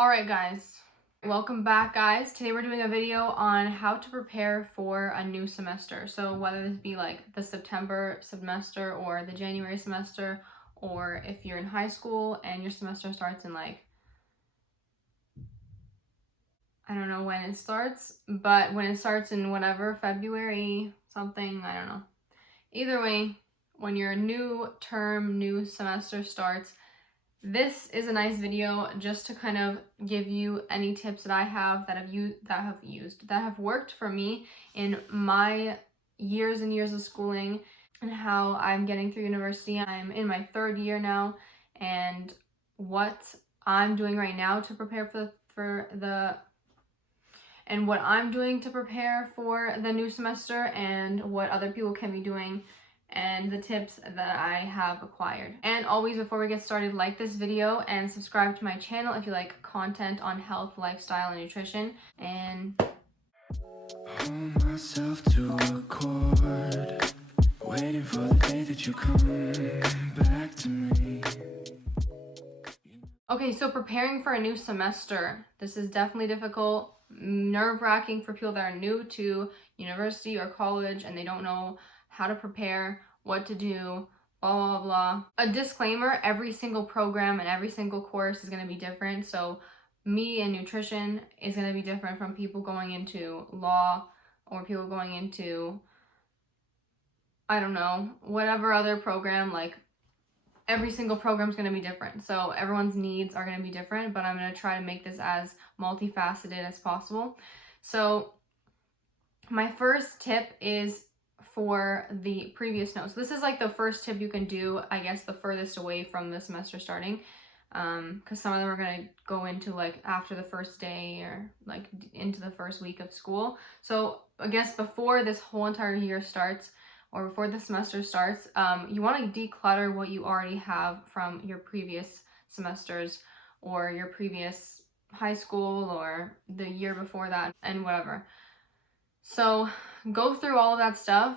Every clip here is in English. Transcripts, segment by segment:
Alright guys, welcome back guys. Today we're doing a video on how to prepare for a new semester. So whether this be like the September semester or the January semester, or if you're in high school and your semester starts in like, I don't know when it starts, but when it starts in whatever, February, something, I don't know. Either way, when your new term, new semester starts, this is a nice video just to kind of give you any tips that I have that have worked for me in my years and years of schooling and how I'm getting through university. I'm in my third year now, and what I'm doing right now to prepare what I'm doing to prepare for the new semester, and what other people can be doing, and the tips that I have acquired. And always, before we get started, like this video and subscribe to my channel if you like content on health, lifestyle, and nutrition. And hold myself to a chord, waiting for the day that you come back to me. Okay, so preparing for a new semester. This is definitely difficult, nerve-wracking for people that are new to university or college and they don't know how to prepare, what to do, blah, blah, blah. A disclaimer, every single program and every single course is going to be different. So me in nutrition is going to be different from people going into law or people going into, I don't know, whatever other program. Like, every single program is going to be different. So everyone's needs are going to be different, but I'm going to try to make this as multifaceted as possible. So my first tip is for the previous notes. This is like the first tip you can do, I guess, the furthest away from the semester starting, because some of them are going to go into like after the first day or like into the first week of school. So I guess before this whole entire year starts, or before the semester starts, you want to declutter what you already have from your previous semesters or your previous high school or the year before that and whatever. So go through all of that stuff,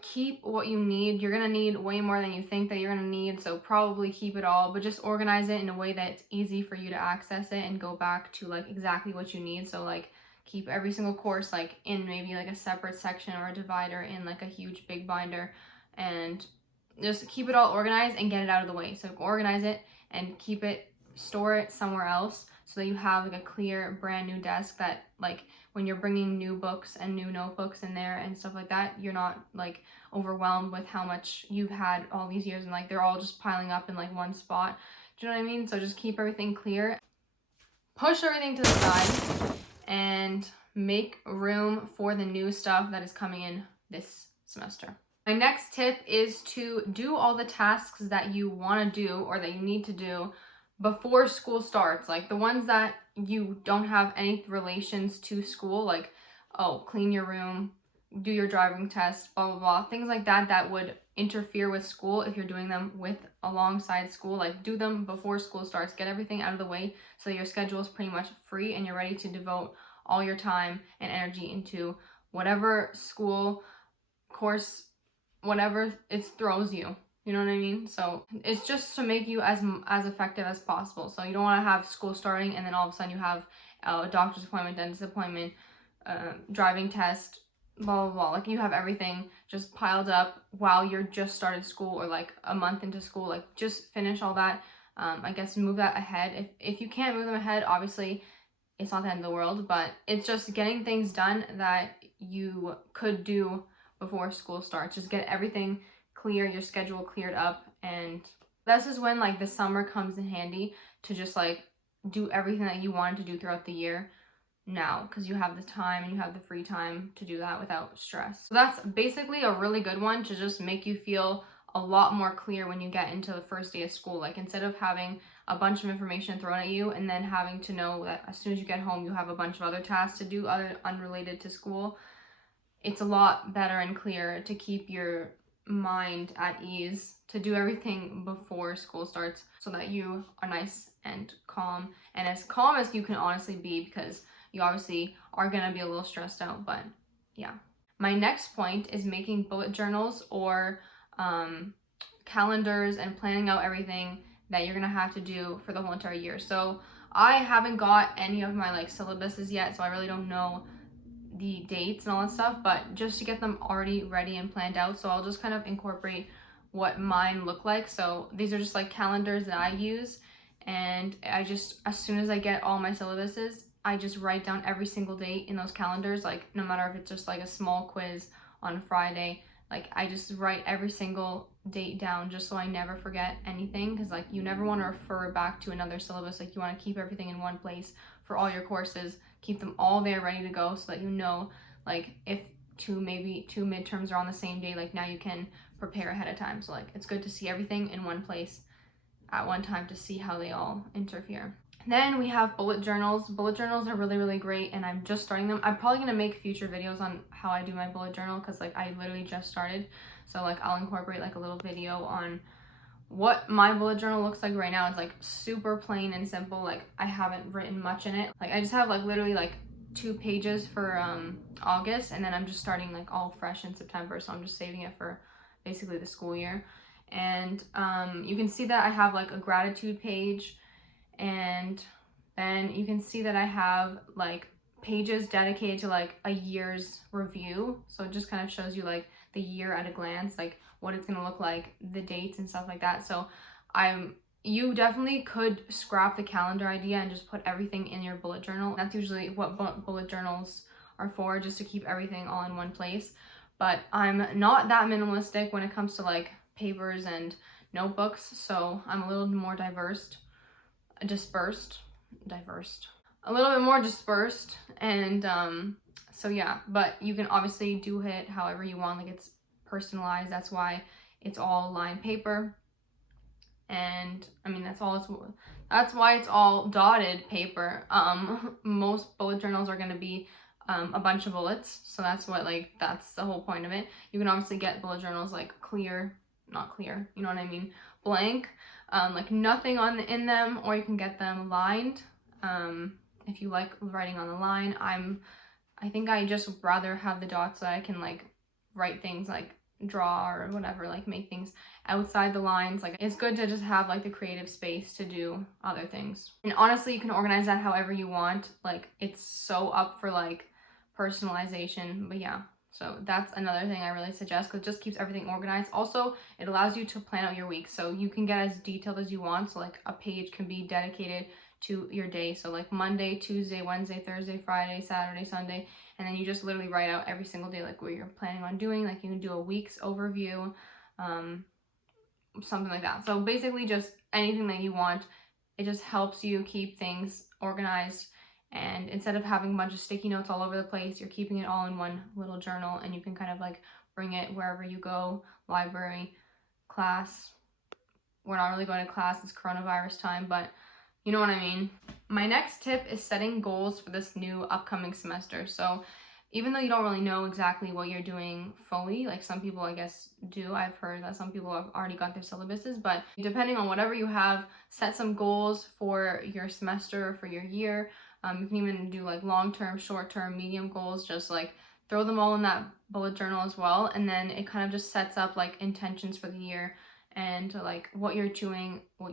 keep what you need. You're going to need way more than you think that you're going to need, so probably keep it all, but just organize it in a way that it's easy for you to access it and go back to like exactly what you need. So like keep every single course like in maybe like a separate section or a divider in like a huge big binder, and just keep it all organized and get it out of the way. So organize it and keep it, store it somewhere else so that you have like a clear brand new desk that like when you're bringing new books and new notebooks in there and stuff like that, you're not like overwhelmed with how much you've had all these years and like they're all just piling up in like one spot. Do you know what I mean? So just keep everything clear, push everything to the side, and make room for the new stuff that is coming in this semester. My next tip is to do all the tasks that you want to do or that you need to do before school starts, like the ones that you don't have any relations to school, like, oh, clean your room, do your driving test, blah, blah, blah, things like that that would interfere with school. If you're doing them alongside school, like do them before school starts, get everything out of the way so your schedule is pretty much free and you're ready to devote all your time and energy into whatever school course, whatever it throws you. You know what I mean? So it's just to make you as effective as possible. So you don't want to have school starting and then all of a sudden you have a doctor's appointment, dentist appointment, driving test, blah, blah, blah. Like you have everything just piled up while you're just started school or like a month into school. Like just finish all that. I guess move that ahead. If you can't move them ahead, obviously it's not the end of the world, but it's just getting things done that you could do before school starts. Just get everything clear, your schedule cleared up, and this is when like the summer comes in handy to just like do everything that you wanted to do throughout the year now, because you have the time and you have the free time to do that without stress. So that's basically a really good one to just make you feel a lot more clear when you get into the first day of school. Like instead of having a bunch of information thrown at you and then having to know that as soon as you get home you have a bunch of other tasks to do other unrelated to school, it's a lot better and clearer to keep your mind at ease to do everything before school starts so that you are nice and calm as you can honestly be, because you obviously are going to be a little stressed out. But yeah, my next point is making bullet journals or calendars and planning out everything that you're gonna have to do for the whole entire year. So I haven't got any of my like syllabuses yet, so I really don't know the dates and all that stuff, but just to get them already ready and planned out. So I'll just kind of incorporate what mine look like. So these are just like calendars that I use, and I just, as soon as I get all my syllabuses, I just write down every single date in those calendars, like no matter if it's just like a small quiz on Friday, like I just write every single date down just so I never forget anything, because like you never want to refer back to another syllabus. Like you want to keep everything in one place for all your courses, keep them all there ready to go, so that you know, like if maybe two midterms are on the same day, like now you can prepare ahead of time. So like it's good to see everything in one place at one time to see how they all interfere. Then we have bullet journals. Bullet journals are really, really great, and I'm just starting them. I'm probably gonna make future videos on how I do my bullet journal, because like I literally just started. So like I'll incorporate like a little video on what my bullet journal looks like right now. It's like super plain and simple. Like I haven't written much in it. Like I just have like literally like 2 pages for August, and then I'm just starting like all fresh in September. So I'm just saving it for basically the school year. And you can see that I have like a gratitude page, and then you can see that I have like pages dedicated to like a year's review. So it just kind of shows you like the year at a glance, like what it's gonna look like, the dates and stuff like that. So you definitely could scrap the calendar idea and just put everything in your bullet journal. That's usually what bullet journals are for, just to keep everything all in one place. But I'm not that minimalistic when it comes to like papers and notebooks, so I'm a little more dispersed, a little bit more dispersed. And so yeah, but you can obviously do it however you want. Like it's personalized. That's why it's all lined paper. And I mean, that's why it's all dotted paper. Most bullet journals are going to be a bunch of bullets, so that's the whole point of it. You can obviously get bullet journals like not clear, you know what I mean, blank, like nothing in them, or you can get them lined. If you like writing on the line, I think I just rather have the dots so that I can like write things, like draw or whatever, like make things outside the lines. Like it's good to just have like the creative space to do other things. And honestly, you can organize that however you want. Like it's so up for like personalization. But yeah, so that's another thing I really suggest, because it just keeps everything organized. Also, it allows you to plan out your week, so you can get as detailed as you want. So like a page can be dedicated to your day. So like Monday, Tuesday, Wednesday, Thursday, Friday, Saturday, Sunday, and then you just literally write out every single day like what you're planning on doing. Like you can do a week's overview, something like that. So basically just anything that you want. It just helps you keep things organized, and instead of having a bunch of sticky notes all over the place, you're keeping it all in one little journal, and you can kind of like bring it wherever you go, library, class. We're not really going to class, it's coronavirus time, but you know what I mean. My next tip is setting goals for this new upcoming semester. So even though you don't really know exactly what you're doing fully, like some people I guess do, I've heard that some people have already got their syllabuses, but depending on whatever you have, set some goals for your semester, for your year. You can even do like long-term, short-term, medium goals, just like throw them all in that bullet journal as well. And then it kind of just sets up like intentions for the year, and like what you're doing for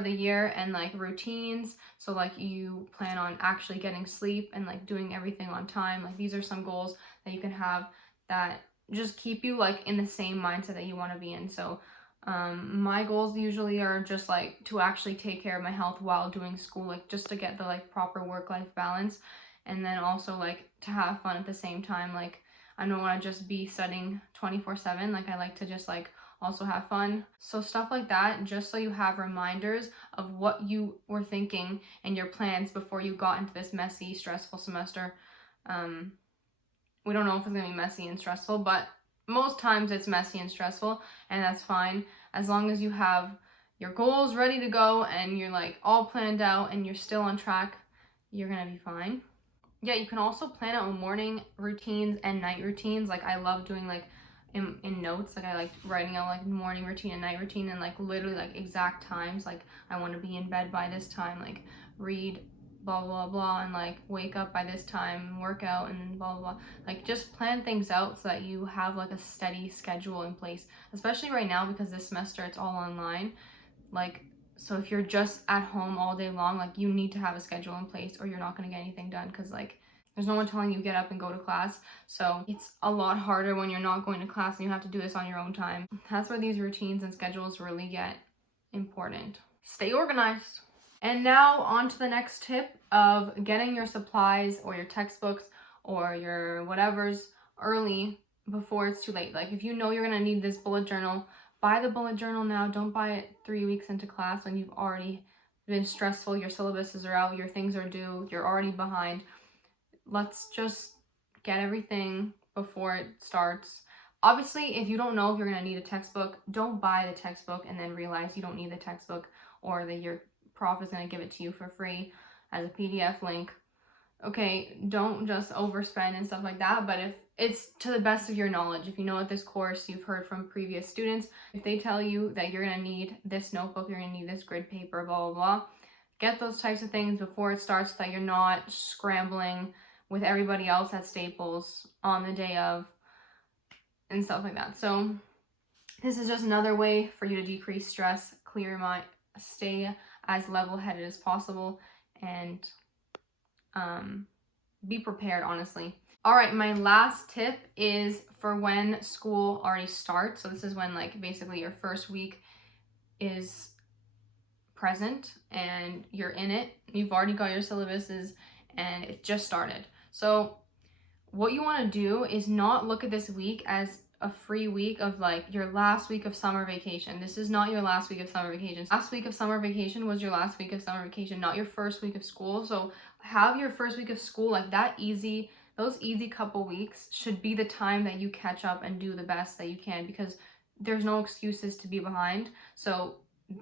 the year, and like routines. So like you plan on actually getting sleep and like doing everything on time. Like these are some goals that you can have that just keep you like in the same mindset that you want to be in. So my goals usually are just like to actually take care of my health while doing school, like just to get the like proper work-life balance, and then also like to have fun at the same time. Like I don't want to just be studying 24/7. Like I like to just like also have fun. So stuff like that, just so you have reminders of what you were thinking and your plans before you got into this messy, stressful semester. We don't know if it's gonna be messy and stressful, but most times it's messy and stressful, and that's fine. As long as you have your goals ready to go and you're like all planned out and you're still on track, you're gonna be fine. Yeah, you can also plan out morning routines and night routines. Like I love doing like in notes, like I like writing out like morning routine and night routine, and like literally like exact times. Like I want to be in bed by this time, like read blah blah blah, and like wake up by this time, work out, and blah blah blah. Like just plan things out so that you have like a steady schedule in place, especially right now because this semester it's all online. Like, so if you're just at home all day long, like you need to have a schedule in place or you're not going to get anything done, because like there's no one telling you get up and go to class. So it's a lot harder when you're not going to class and you have to do this on your own time. That's where these routines and schedules really get important. Stay organized. And now on to the next tip of getting your supplies or your textbooks or your whatever's early before it's too late. Like if you know you're going to need this bullet journal, buy the bullet journal now. Don't buy it 3 weeks into class when you've already been stressful, your syllabuses are out, your things are due, you're already behind. Let's just get everything before it starts. Obviously, if you don't know if you're going to need a textbook, don't buy the textbook and then realize you don't need the textbook, or that your prof is going to give it to you for free as a PDF link. Okay, don't just overspend and stuff like that, but if it's to the best of your knowledge, if you know at this course, you've heard from previous students, if they tell you that you're going to need this notebook, you're going to need this grid paper, blah, blah, blah, get those types of things before it starts so that you're not scrambling with everybody else at Staples on the day of and stuff like that. So this is just another way for you to decrease stress, clear your mind, stay as level-headed as possible, and be prepared, honestly. All right, my last tip is for when school already starts. So this is when like basically your first week is present and you're in it. You've already got your syllabuses and it just started. So what you want to do is not look at this week as a free week of like your last week of summer vacation. This is not your last week of summer vacation. Last week of summer vacation was your last week of summer vacation, not your first week of school. So have your first week of school like that easy. Those easy couple weeks should be the time that you catch up and do the best that you can, because there's no excuses to be behind. So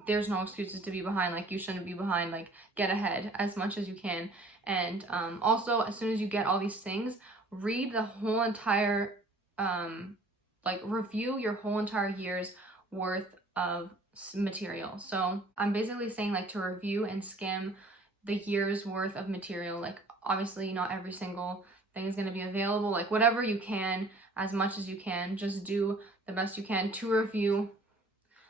there's no excuses to be behind. Like you shouldn't be behind. Like get ahead as much as you can. And also, as soon as you get all these things, read the whole entire like review your whole entire year's worth of material. So I'm basically saying like to review and skim the year's worth of material. Like obviously not every single thing is going to be available. Like whatever you can, as much as you can, just do the best you can to review.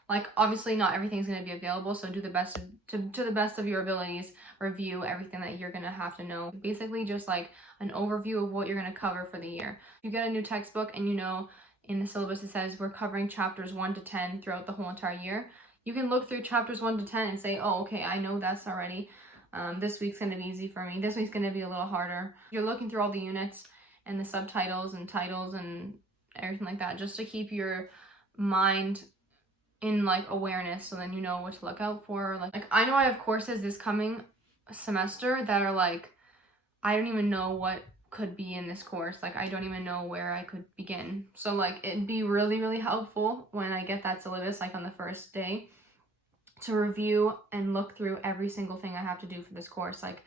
Like obviously not everything's going to be available, so do the best to the best of your abilities, review everything that you're going to have to know. Basically just like an overview of what you're going to cover for the year. If you get a new textbook and you know in the syllabus it says we're covering chapters 1 to 10 throughout the whole entire year, you can look through chapters 1 to 10 and say, oh, okay, I know that's already. This week's going to be easy for me. This week's going to be a little harder. You're looking through all the units and the subtitles and titles and everything like that, just to keep your mind in like awareness, so then you know what to look out for. Like I know I have courses this coming semester that are like, I don't even know what could be in this course. Like I don't even know where I could begin. So like it'd be really, really helpful when I get that syllabus like on the first day to review and look through every single thing I have to do for this course. Like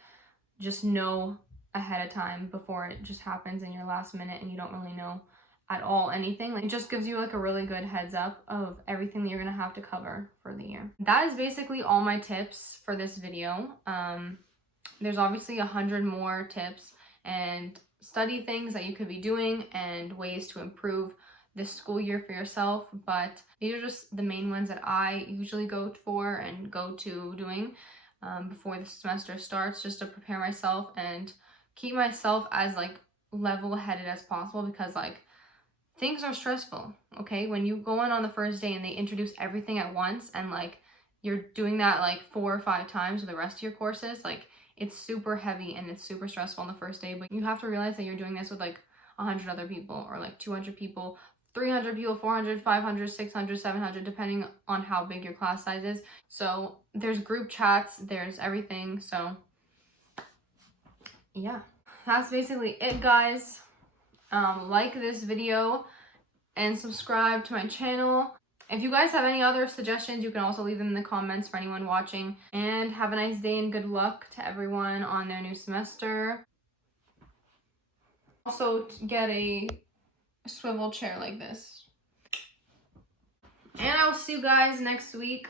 just know ahead of time before it just happens in your last minute and you don't really know at all anything. Like it just gives you like a really good heads up of everything that you're gonna have to cover for the year. That is basically all my tips for this video. There's obviously 100 more tips and study things that you could be doing and ways to improve this school year for yourself, but these are just the main ones that I usually go for and go to doing before the semester starts, just to prepare myself and keep myself as like level-headed as possible, because like things are stressful, okay? When you go in on the first day and they introduce everything at once and like you're doing that like 4 or 5 times with the rest of your courses, like it's super heavy and it's super stressful on the first day. But you have to realize that you're doing this with like 100 other people, or like 200 people, 300 people, 400, 500, 600, 700, depending on how big your class size is. So there's group chats, there's everything. So yeah, that's basically it, guys. Like this video and subscribe to my channel. If you guys have any other suggestions, you can also leave them in the comments for anyone watching. And have a nice day and good luck to everyone on their new semester. Also get a swivel chair like this. And I will see you guys next week.